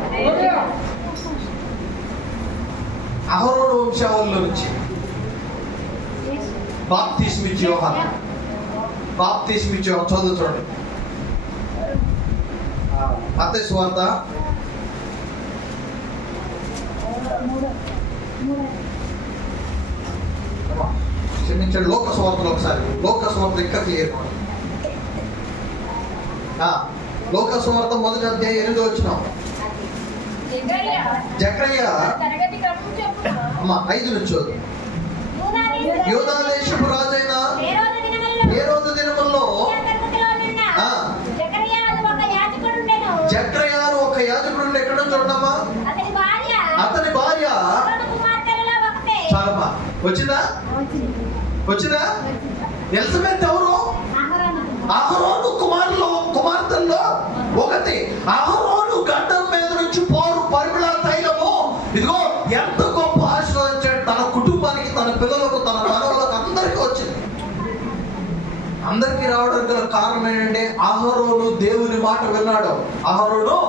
అహరోను వంశావళిలో నుంచి బాప్తిస్మం ఇచ్చే యోహాను. బాప్తిస్మం ఇచ్చే చదువు చూడండి. మత్తయి సువార్త క్షమించండి, లోక సువార్తలో ఒకసారి. లోక సువార్త ఇంకా క్లియర్. లోక సువార్త 1వ అధ్యాయం 8వ వచనం. జకర్యా 5 నుంచి యూదా దేశపు రాజైన హేరోదు దినముల్లో జకర్యాను ఒక యాజకుడు ఎక్కడ చూడమ్మా, అతని భార్య చాలమ్మా. వచ్చిందా? ఎలిజబెత్ ఎవరు? అహరోను కుమార్తెల్లో ఒకటి. అహరోను గడ్డం మీద నుంచి పోరు పరిమళ తైలము. ఇదిగో ఎంత గొప్ప ఆశీర్వదించాడు తన కుటుంబానికి, తన పిల్లలకు, తన మనవలకు అందరికీ వచ్చింది. అందరికీ రావడానికి గల కారణం ఏంటంటే అహరోను దేవుని మాట విన్నాడు. అహరోను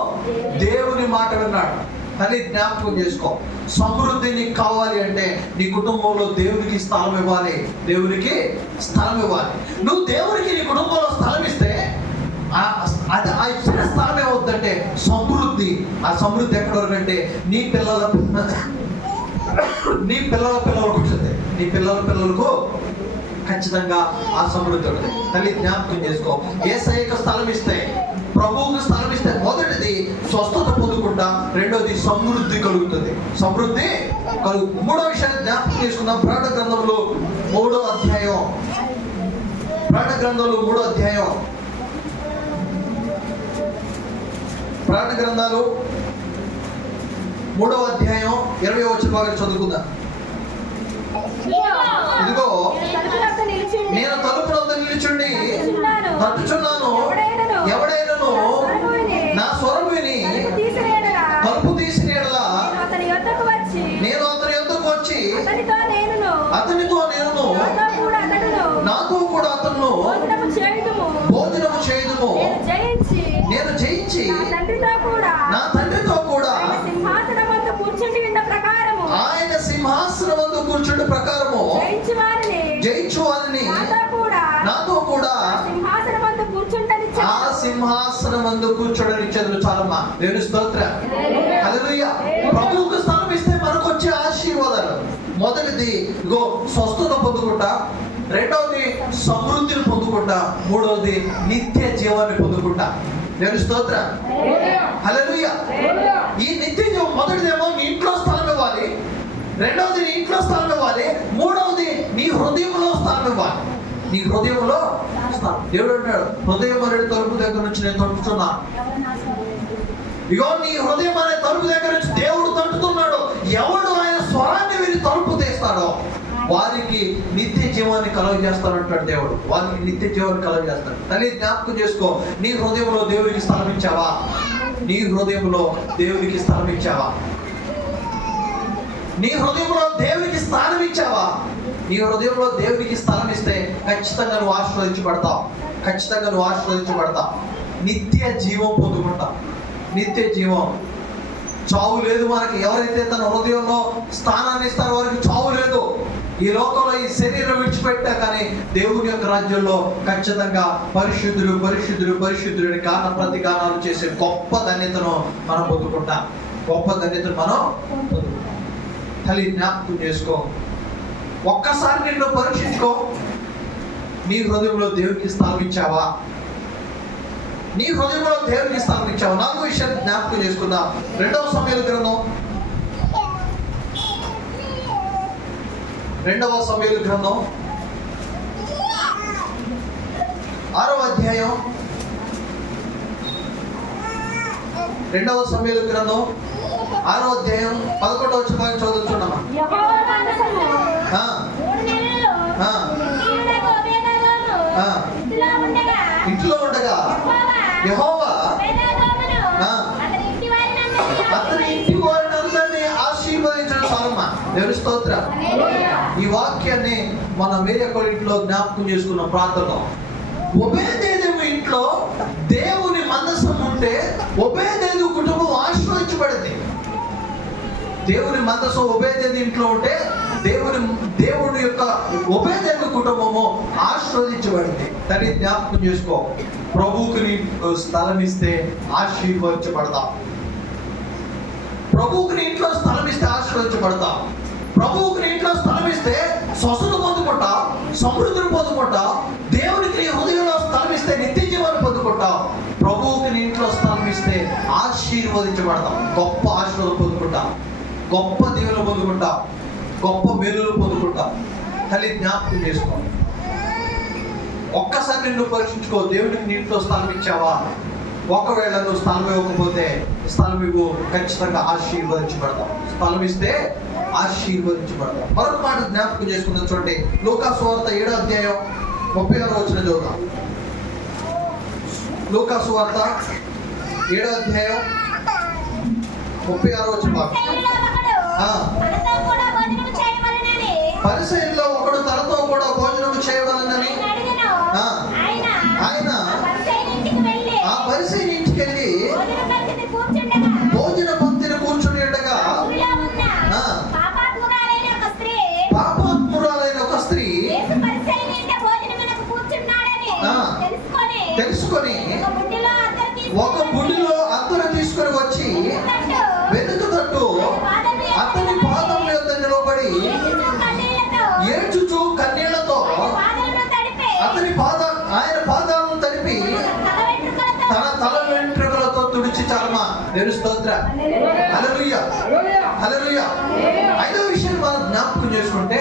దేవుని మాట విన్నాడు. కానీ జ్ఞాపకం చేసుకో, సమృద్ధి నీకు కావాలి అంటే నీ కుటుంబంలో దేవునికి స్థలం ఇవ్వాలి. దేవునికి స్థలం ఇవ్వాలి. నువ్వు దేవునికి నీ కుటుంబంలో స్థలం ఇస్తే అది ఆ ఇచ్చిన స్థలం ఏమవుతుందంటే సమృద్ధి. ఆ సమృద్ధి ఎక్కడ వరకు అంటే నీ పిల్లలకు ఉంటుంది. నీ పిల్లలకు ఖచ్చితంగా ఆ సమృద్ధి ఉంటుంది. తల్లి జ్ఞాపకం చేసుకో, యేసయ్యకు స్థలం ఇస్తే, ప్రభువుకు స్థలం ఇస్తే మొదటిది స్వస్థత పొందుకుంటా, రెండోది సమృద్ధి కలుగుతుంది. సమృద్ధి మూడో విషయాన్ని జ్ఞాపకం చేసుకుందాం. ప్రకటన గ్రంథంలో 3వ అధ్యాయం. ప్రకటన గ్రంథాలు 3వ అధ్యాయం. ప్రకటన గ్రంథాలు 3వ అధ్యాయం 20వ వచనం చదువుకుందాం. ఇదిగో నేను తలుపు వద్ద నిలుచుండి తట్టుచున్నాను. ఎవడైనను నా స్వరం విని తలుపు తీసిన యెడల నేను అతని యొద్దకు వచ్చి అతనితో నేను నాతో కూడా అతను భోజనము చేయుదుము. నేను జయించి నా తండ్రితో కూడా ఆయన సింహాసనమందు కూర్చుండి ప్రకారము జయించు వారిని నాతో కూడా ఆ సింహాసనమందు కూర్చోడానికి చదువు. చాలమ్మా. దేవుని స్తోత్రం, హల్లెలూయా. ప్రభువుకు స్థానం ఇస్తే మనకు వచ్చే ఆశీర్వాదాలు మొదటిది ఇగో స్వస్థత పొందుకుంటా, రెండవది సమృద్ధిని పొందుకుంటా, మూడవది నిత్య జీవాన్ని పొందుకుంటా. దేవుని స్తోత్రం, హల్లెలూయా. ఈ నిత్య జీవం మొదటిదేమో నీ ఇంట్లో స్థలం ఇవ్వాలి, రెండవది నీ ఇంట్లో స్థలం ఇవ్వాలి, మూడవది నీ హృదయంలో స్థలం ఇవ్వాలి. నీ హృదయంలో స్థలం. దేవుడు అంటాడు, హృదయం అనే తలుపు దగ్గర నుంచి నేను తట్టుతున్నా. ఇగో నీ హృదయం అనే తలుపు దగ్గర నుంచి దేవుడు తట్టుతున్నాడు. ఎవడు ఆయన స్వరాన్ని విని తలుపు తీస్తాడో వారికి నిత్య జీవాన్ని కలుగజేస్తానంటాడు దేవుడు. వారికి నిత్య జీవాన్ని కలుగజేస్తాడు. తల్లి జ్ఞాపకం చేసుకో, నీ హృదయంలో దేవునికి స్థలం ఇచ్చావా? నీ హృదయంలో దేవునికి స్థలం ఇచ్చావా? నీ హృదయంలో దేవునికి స్థానం ఇచ్చావా? నీ హృదయంలో దేవునికి స్థలం ఇస్తే ఖచ్చితంగా నువ్వు ఆశీర్వదించబడతావు. ఖచ్చితంగా నువ్వు ఆశీర్వదించబడతావు. నిత్య జీవం పొందుకుంటావు. నిత్య జీవం. చావు లేదు మనకి. ఎవరైతే తన హృదయంలో స్థానాన్ని ఇస్తారో వారికి చావు లేదు. ఈ లోకంలో ఈ శరీరం విడిచిపెట్టా కానీ దేవుని యొక్క రాజ్యంలో ఖచ్చితంగా పరిశుద్ధుడు పరిశుద్ధుడు పరిశుద్ధుడు అని గాన ప్రతిగానాలు చేసే గొప్ప ధన్యతను మనం పొందుకుంటాం. గొప్ప ధన్యతను మనం పొందుకుంటాం. తల్లి జ్ఞాపకం చేసుకో, ఒక్కసారి నిన్ను పరీక్షించుకో. నీ హృదయంలో దేవునికి స్థానం ఇచ్చావా? నీ హృదయంలో దేవునికి స్థానం ఇచ్చావా? 4వ విషయాన్ని జ్ఞాపకం చేసుకుందాం. 2వ సమూయేలు గ్రంథం 6వ అధ్యాయం 2వ సమూయేలు గ్రంథం 6వ అధ్యాయం 11వ వచనం చదువుతున్నామా? ఇంట్లో ఉండగా యెహోవా అతని ఇంటి వారిని ఆశీర్వదించడం చాలమ్మా. దేవుని స్తోత్రం. ఈ వాక్యాన్ని మన వేరొకరి ఇంట్లో జ్ఞాపకం చేసుకున్న ప్రార్థనలో, ఒబేదేదోము ఇంట్లో దేవుని మందసం ఉంటే ఒబేదేదోము కుటుంబం ఆశీర్వదించబడింది. దేవుని మందసం ఒబేదేదోము ఇంట్లో ఉంటే దేవుని యొక్క ఒబేదేదోము కుటుంబము ఆశీర్వదించబడింది. దాన్ని జ్ఞాపకం చేసుకో. ప్రభువుకి స్థలం ఇస్తే ఆశీర్వదించబడతాం. ప్రభువుకి ఇంట్లో స్థలం ఇస్తే ఆశీర్వదించబడతాం. ప్రభువుకి ఇంట్లో స్థలం ఇస్తే స్వస్థత పొందుకుంటాం, సమృద్ధిని పొందుకుంటాం. దేవునికి హృదయంలో స్థలం ఇస్తే నిత్య జీవాన్ని పొందుకుంటాం. ప్రభువుకి ఇంట్లో స్థలం ఇస్తే ఆశీర్వదించబడతాం. గొప్ప ఆశీర్వాదం పొందుకుంటాం, గొప్ప దీవెనలు పొందుకుంటాం, గొప్ప మేలులు పొందుకుంటాం. తల్లి జ్ఞాపకం చేసుకో. ఒక్కసారి నిన్ను పరీక్షించుకో. దేవునికి నీ ఇంట్లో స్థలం ఇచ్చావా? ఒకవేళ నువ్వు స్థలం ఇవ్వకపోతే స్థలం ఇవ్వు, ఖచ్చితంగా ఆశీర్వదించబడతాం. స్థలం ఇస్తే ఆశీర్వదించబడతాం. మరొక మాట జ్ఞాపకం చేసుకుందాం. చూడండి, లూకా సువార్త 7వ అధ్యాయం 36వ వచనం చదువుతాం. లూకా సువార్త 7వ అధ్యాయం 36వ వచనం. పరిసయ్యుల్లో ఒకడు తనతో కూడా భోజనం చేయవలెనని ఆయన ఆ పరిసయ్యుని ఇంటికి వెళ్ళి భోజన పంక్తిని కూర్చుని ఉండగా పాపాత్మురాలైన ఒక స్త్రీ తెలుసుకొని ఒక బుడ్డిలో అత్తరు తీసుకొని వచ్చి వెనుకతట్టు అతని పాదం మీద నిలబడి ఏడ్చుచు కన్నీళ్లతో ఆయన పాదాలను తడిపి తన తల వెంట్రుకలతో తుడిచి చాలమా. దేవుని స్తోత్రం. హల్లెలూయా, హల్లెలూయా. 5వ విషయం మనం జ్ఞాపకం చేసుకుంటే,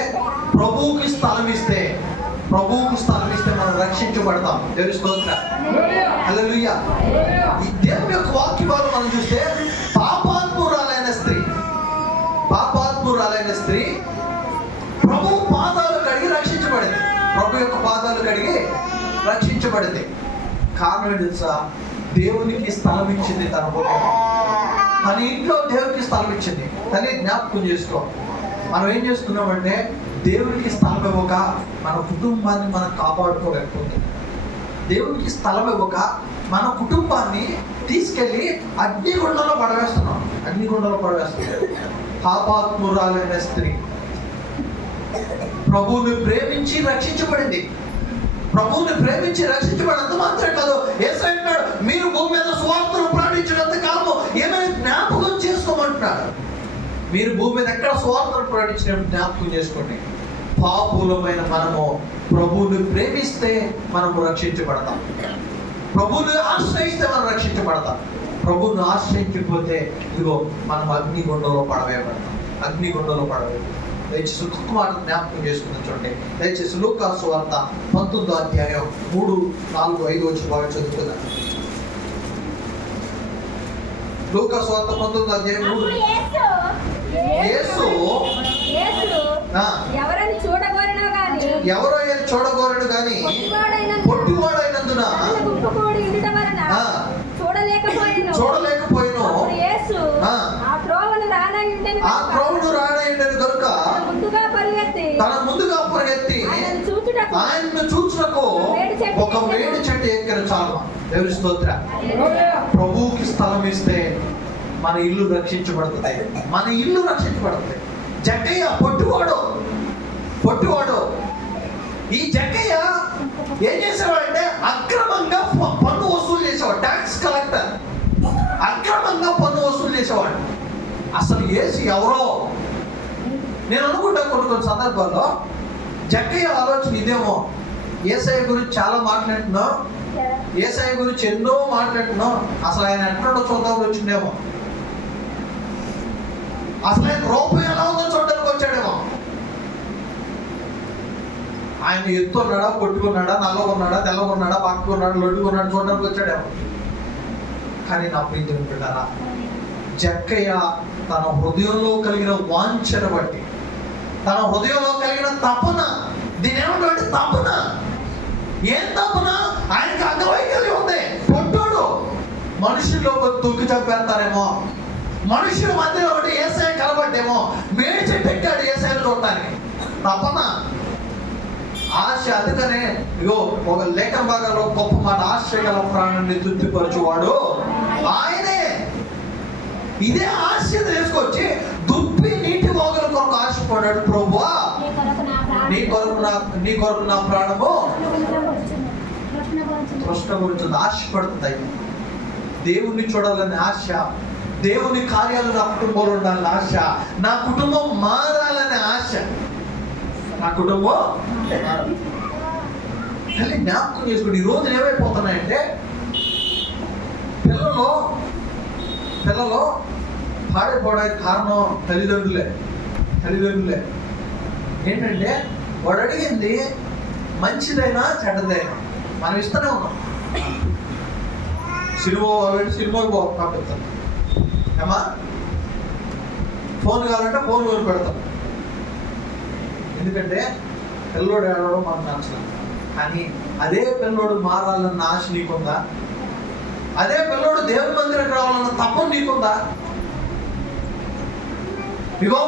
ప్రభువుకి స్థలం ఇస్తే మనం రక్షించబడతాం. దేవుని స్తోత్రం. హల్లెలూయా. ఈ దేవుని యొక్క వాక్యాలు మనం చూస్తే, పాపాత్మురాలైన స్త్రీ ప్రభు పాదాలు కడిగి రక్షించబడింది. ప్రభు యొక్క పాదాలు కడిగి రక్షించబడింది. కారణం తెలుసా? దేవునికి స్థలం ఇచ్చింది. తన ఇంట్లో దేవునికి స్థలం ఇచ్చింది. తనే జ్ఞాపకం చేసుకో. మనం ఏం చేస్తున్నామంటే, దేవునికి స్థలం ఇవ్వక మన కుటుంబాన్ని మనం కాపాడుకోలేకపోతుంది. దేవునికి స్థలం ఇవ్వక మన కుటుంబాన్ని తీసుకెళ్ళి అగ్నిగుండంలో పడవేస్తున్నాం. పాపాత్మురాలైన స్త్రీ ప్రభువుని ప్రేమించి రక్షించబడింది. రక్షించబడినంత మాత్రం కాదు, యేసు అంటున్నాడు, మీరు భూమి మీద సువార్తను ప్రకటించినంత కాలము ఏమైనా జ్ఞాపకం చేసుకోమంటున్నాడు. మీరు భూమి మీద ఎక్కడ సువార్తను ప్రకటించినప్పుడు జ్ఞాపకం చేసుకోండి. పాపులమైన మనము ప్రభువుని ప్రేమిస్తే మనము రక్షించబడతాం. ప్రభువుని ఆశ్రయిస్తే మనం రక్షించబడతాం. ప్రభువుని ఆశ్రయించకపోతే ఇదిగో మనం అగ్నిగుండంలో పడవేయబడతాం. దయచేసి ఒక్క మాట జ్ఞాపకం చేసుకుందాం. చూడండి, దయచేసి లూకా సువార్త 19వ అధ్యాయం 3, 4, 5 వచ్చి బాగా చదువుకుందాం. లూకా సువార్త 19వ అధ్యాయం 3. యేసు ఎవరైనా చూడగోరను గాని పొట్టివాడైనందున చూడలేకపోయిను. ఆ త్రోవను రానయ్యుండెను కనుక తన ముందుగా పరిగెత్తి ఆయన్ను చూచుటకు ఒక వేడి చెట్టు ఎక్కిన చాలు. దేవుని స్తోత్రం. ప్రభువుకి స్థలం ఇస్తే మన ఇల్లు రక్షించబడుతుంది. జక్కయ్య పొట్టివాడు పొట్టివాడు. ఈ జక్కయ్య ఏం చేసేవాడంటే అక్రమంగా పన్ను వసూలు చేసేవాడు. ట్యాక్స్ కలెక్టర్ అక్రమంగా పన్ను వసూలు చేసేవాడు. అసలు యేసు ఎవరో నేను అనుకుంటా కొన్ని సందర్భాల్లో జక్కయ్య ఆలోచన ఇదేమో, యేసయ్య గురించి చాలా మాట్లాడుతున్నాం, యేసయ్య గురించి ఎన్నో మాట్లాడుతున్నాం, అసలు ఆయన ఎక్కడో చూద్దాం వచ్చిండేమో, అసలు ఆయన రూపం ఎలా ఉందో చూడడానికి వచ్చాడేమో. ఆయన ఎత్తున్నాడా, కొట్టుకున్నాడా, నల్లగొన్నాడా, తెల్లగొన్నాడా, పక్కకున్నాడా, లొడ్డుకున్నాడా చూడడానికి వచ్చాడేమో. కానీ నా ప్రీతిని పెట్టారా, జక్కయ్య తన హృదయంలో కలిగిన వాంఛను బట్టి, తన హృదయంలో కలిగిన తపన, దీని ఏమంటే తపన, ఏం తపన, ఆయనకి అంగవైకల్యం ఉంది, పొట్టోడు, మనుషుల్లో దుక్కి చంపేస్తారేమో, మనుషుల మధ్యలో ఒకటి యేసయ్య కనబడ్డేమో, మేడి చెట్టు ఎక్కాడు యేసయ్యను చూడటానికి, తపన, ఆశ. అందుకనే ఇగో ఒక లేఖన భాగంలో గొప్ప మాట, ఆశ గల ప్రాణాన్ని తృప్తిపరచువాడు ఆయనే. ఇదే ఆశ తీసుకొచ్చి దుప్పి నీటి వాగుల కొరకు ఆశపడ్డాడు. ప్రభువా నీ కొరకు నా ప్రాణము తృష్ణ గురించి ఆశపడుతుంది. దేవుణ్ణి చూడాలని ఆశ, దేవుని కార్యాలు నా కుటుంబంలో ఉండాలని ఆశ, నా కుటుంబం మారాలని ఆశ, నా కుటుంబం తల్లి జ్ఞాపకం చేసుకోండి. ఈ రోజులు ఏమైపోతున్నాయంటే పిల్లలు పాడైపోవడానికి కారణం తల్లిదండ్రులే. ఏంటంటే వాడు అడిగింది మంచిదైనా చెడ్డదైనా మనం ఇస్తూనే ఉన్నాం. సినిమాకి పంపిస్తాం ఏమా, ఫోన్ కావాలంటే ఫోన్ కొని పెడతాం. ఎందుకంటే పిల్లోడు ఏడవడం మనకు నచ్చదు. కానీ అదే పిల్లోడు మారాలన్న ఆశ నీకుందా? అదే పిల్లోడు దేవుని మందిరం రావాలన్న తపన నీకుందా? ఇగో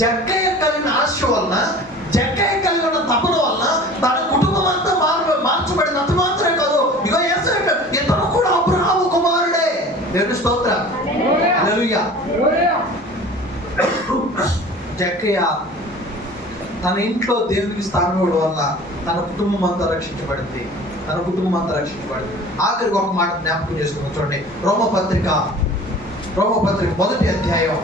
జక్కయ్య కలిగిన ఆశ వలన, జక్కయ్య కలిగిన తపన వలన తన కుటుంబం అంతా మార్చబడినంత మాత్రమే కాదు, ఇగో ఇతను కూడా అబ్రహాము కుమారుడే. దేవుని స్తోత్రం, హల్లెలూయా. జక్కయ్య తన ఇంట్లో దేవునికి స్థానం ఇవ్వడం వల్ల తన కుటుంబం అంతా రక్షించబడింది. ఆఖరికి ఒక మాట జ్ఞాపకం చేసుకుని చూడండి, రోమపత్రిక మొదటి అధ్యాయం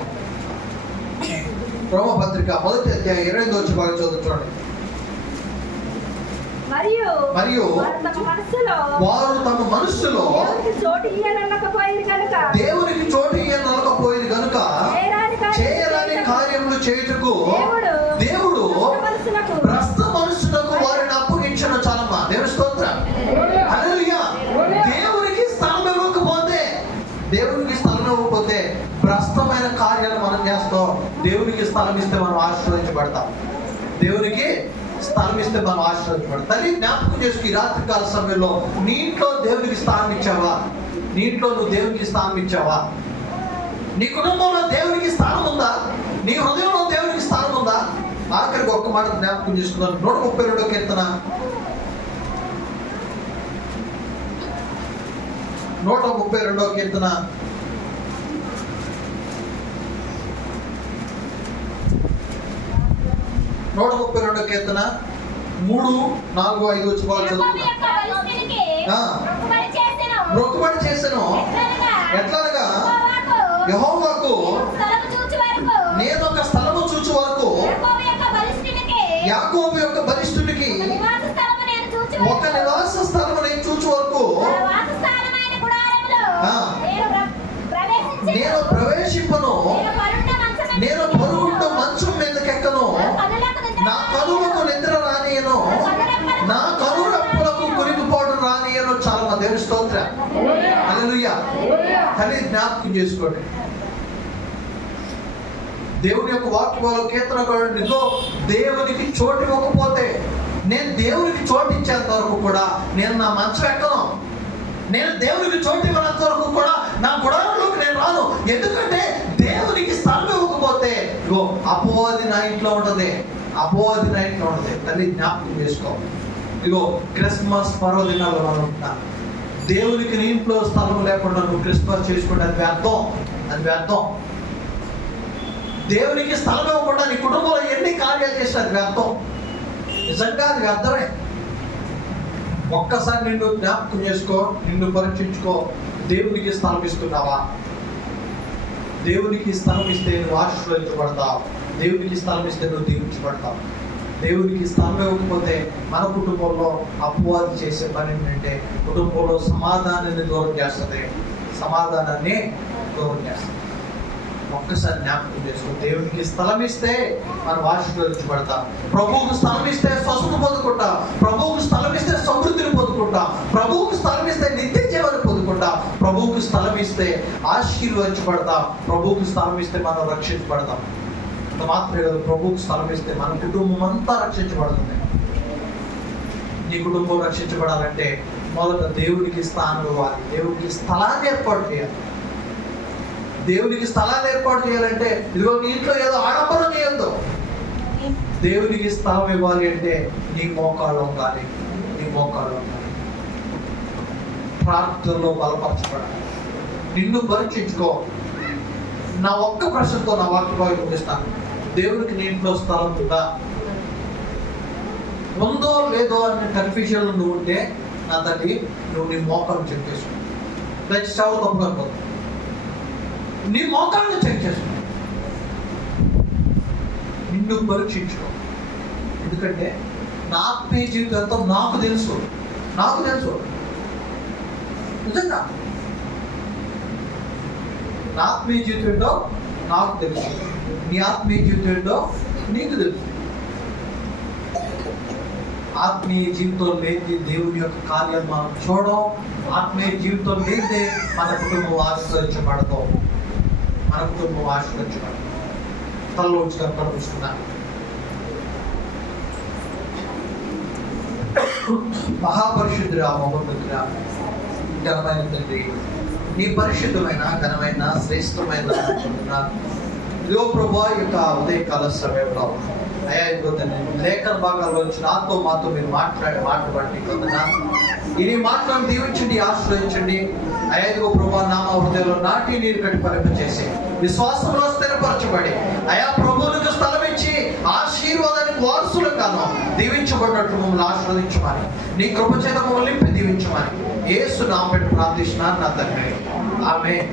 22వ భాగం చదువుకోండి. మరియు వారు తమ మనస్సులో దేవునికి చోటు ఇయ్యనకపోయింది కనుక చేయరాని కార్యములు చేయుటకు దేవుడు భ్రష్ట మనస్సులకు వారిని అప్పగించిన. చాలమ్మా, దేవుని స్తోత్రం, హల్లెలూయా. దేవునికి స్థలం ఇవ్వకపోతే భ్రష్టమైన కార్యాలు మనం చేస్తాం. దేవునికి స్థలం ఇస్తే మనం ఆశీర్వదించబడతాం. తల్లి జ్ఞాపకం చేసుకు, ఈ రాత్రికాల సమయంలో నీ ఇంట్లో దేవునికి స్థానం ఇచ్చావా? నువ్వు దేవునికి స్థానం ఇచ్చావా? నీ కుటుంబంలో దేవునికి స్థానం ఉందా? నీ హృదయంలో దేవునికి స్థానం ఉందా? ఆఖరికి ఒక్క మాట జ్ఞాపకం చేసుకున్నాను. 132వ కీర్తన 132వ కీర్తన 132వ కీర్తన 3, 4, 5 వచ్చి వాళ్ళు మొక్కుబడి చేసెను. ఎట్లనగా యెహోవాకు నేను ఒక స్థలము చూచు వరకు, యాకోబు యొక్క బలిష్ఠునికి ఒక నివాస స్థలము నేను చూచు వరకు నేను ప్రవేశింపను, నేను పరుగుంట మంచం మీదకెక్కను, నా కనులకు నిద్ర రానియను, నా కనురెప్పలకు కురిగిపోవడం రానియను. చాలా దేవుని స్తోత్రం, హల్లెలూయా. తల్లి జ్ఞాపకం చేసుకోండి, దేవుని యొక్క వాక్యంలో కీర్తనకారుడితో దేవునికి చోటు ఇవ్వకపోతే, నేను దేవునికి చోటు ఇచ్చేంత వరకు కూడా నేను నా మంచం ఎక్కను, నేను దేవునికి చోటు ఇవ్వనంత వరకు కూడా నా గుడారంలోకి నేను రాను. ఎందుకంటే దేవునికి స్థలం ఇవ్వకపోతే ఇగో అపవాది నా ఇంట్లో ఉంటుంది. తల్లి జ్ఞాపకం చేసుకో, ఇగో క్రిస్మస్ పర్వదినాలు మనం ఉంటున్నాం. దేవునికి నీ ఇంట్లో స్థలం లేకుండా నువ్వు క్రిస్మస్ చేసుకుంటే అది వ్యర్థం. దేవునికి స్థలం ఇవ్వకుండా నీ కుటుంబంలో ఎన్ని కార్యాలు చేసినా అది వ్యర్థం. నిజంగా అది అర్థమే. ఒక్కసారి నిన్ను జ్ఞాపకం చేసుకో, నిన్ను పరీక్షించుకో. దేవునికి స్థలం ఇస్తున్నావా? దేవునికి స్థలం ఇస్తే నువ్వు ఆశీర్వదించబడతావు. దేవునికి స్థలం ఇస్తే నువ్వు దీవించబడతావు. దేవునికి స్థలం ఇవ్వకపోతే మన కుటుంబంలో అపవాది చేసే పని ఏంటంటే కుటుంబంలో సమాధానాన్ని దూరం చేస్తుంది, సమాధానాన్ని దూరం చేస్తుంది. ఒక్కసారి జ్ఞాపకం చేసుకో. దేవునికి స్థలం ఇస్తే మనం ఆశీర్వదించబడతాం. ప్రభువుకు స్థలం ఇస్తే స్వస్థత పొందుకుంటాం. ప్రభువుకు స్థలం ఇస్తే సమృద్ధిని పొందుకుంటాం. ప్రభువుకు స్థలం ఇస్తే నిత్య జీవాన్ని పొందుకుంటాం. ప్రభువుకు స్థలం ఇస్తే ఆశీర్వదించబడతాం. ప్రభువుకు స్థలం ఇస్తే మనం రక్షించబడతాం. మాత్రమే కాదు, ప్రభువుకు స్థలం ఇస్తే మన కుటుంబం అంతా రక్షించబడుతుంది. నీ కుటుంబం రక్షించబడాలంటే మొదట దేవునికి స్థానం ఇవ్వాలి. దేవునికి స్థలాన్ని ఏర్పాటు చేయాలి. దేవునికి స్థలాన్ని ఏర్పాటు చేయాలంటే ఇదిగో నీ ఇంట్లో ఏదో ఆడంబరం చేయొద్దు. దేవునికి స్థలం ఇవ్వాలి అంటే నీ మోకాళ్ళు ఉండాలి, నీ మోకాళ్ళు ఉండాలి. ప్రార్థనలో బలపరచబడాలి. నిన్ను పరీక్షించుకో. నా ఒక్క ప్రశ్నతో నా వాక్యభావం ముగిస్తాను. దేవునికి నీ ఇంట్లో స్థలం ఉందా? ఉందో లేదో అనే కన్ఫ్యూజన్లో నువ్వు ఉంటే నా తల్లి నువ్వు నీ మోకాళ్ళు చెక్ చేసుకో. దయచేసి చావు తప్పుగా పోతుంది. నీ మోకాళ్ళను చెక్ చేసుకో, నిన్ను పరీక్షించుకో. ఎందుకంటే నా ఆత్మీయ జీవితంతో నాకు తెలుసు నిజంగా నా ఆత్మీయ జీవితం ఏంటో నాకు తెలుసు, నీ ఆత్మీయ జీవితం ఏంటో నీకు తెలుసు. ఆత్మీయ జీవితం లేని దేవుని యొక్క కార్యాలు మనం చూడడం. ఆత్మీయ జీవితం లేదే మన కుటుంబం ఆశీర్వదించబడతాం. మన కుటుంబం ఆశీర్వదించబడతాం. తలలో వచ్చి కనపడుతున్నాను. మహాపరిశుద్ధుడా, మహోన్నతుడా, ఘనమైన తండ్రి, నీ పరిశుద్ధమైన ఘనమైన శ్రేష్టమైన ఇదిగో ప్రభువా, యొక్క ఉదయకాల సమయంలో అయ్యా ఇదిగో తండ్రి లేఖన భాగాల్లో నాతో మాతో మీరు మాట్లాడబట్టి ఈ మాటలను దీవించండి, ఆశ్రయించండి. అయ్యా ఇదిగో ప్రభువా, నామ హృదయంలో నాటి నీరు కట్టి పరిపించేసి విశ్వాసంలో స్థిరపరచబడి అయా ప్రభువులకు స్థలం ఇచ్చి ఆశీర్వాదానికి వారసులుగాను దీవించబడినట్లు మమ్మల్ని ఆశీర్వదించమని, నీ కృప చేత మమ్మల్ని నింపి దీవించమని యేసు నామమున ప్రార్థిస్తున్నాను నా తండ్రి. ఆమేన్.